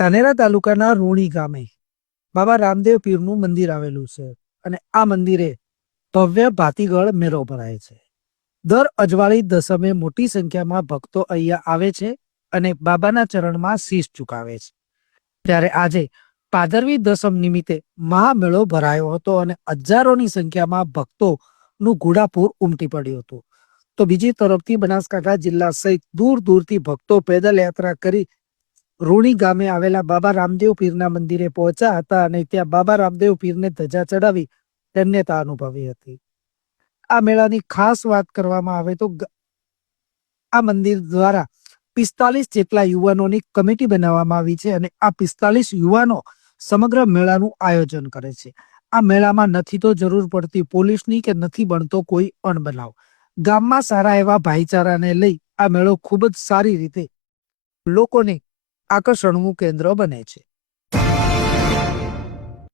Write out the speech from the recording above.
ધાનેરા તાલુકાના રૂણી ગામે બાબા રામદેવ પીરનું મંદિર આવેલું છે અને આ મંદિરે ભવ્ય ભાતીગળ મેળો ભરાય છે. દર અજવાળી દસમે મોટી સંખ્યામાં ભક્તો અહીંયા આવે છે અને બાબાના ચરણમાં શીશ ઝુકાવે છે. ત્યારે આજે ભાદરવી દસમ નિમિત્તે મહામેળો ભરાયો હતો અને હજારોની સંખ્યામાં ભક્તોનું ઘોડાપૂર ઉમટી પડ્યું હતું. તો બીજી તરફથી બનાસકાંઠા જિલ્લા સહિત દૂર દૂરથી ભક્તો પેદલ યાત્રા કરી રૂણી ગામે આવેલા બાબા રામદેવ પીરના મંદિરે પહોંચ્યા હતા અને ત્યાં બાબા રામદેવ પીરને ધજા ચડાવી ધન્યતા અનુભવી હતી. આ મેળાની ખાસ વાત કરવામાં આવે તો આ મંદિર દ્વારા 45 જેટલા યુવાનોની કમિટી બનાવવામાં આવી છે અને આ 45 યુવાનો સમગ્ર મેળાનું આયોજન કરે છે. આ મેળામાં નથી તો જરૂર પડતી પોલીસની કે નથી બનતો કોઈ અણબનાવ. ગામમાં સારા એવા ભાઈચારાને લઈ આ મેળો ખૂબ જ સારી રીતે લોકોને આકર્ષણનું કેન્દ્ર બને છે.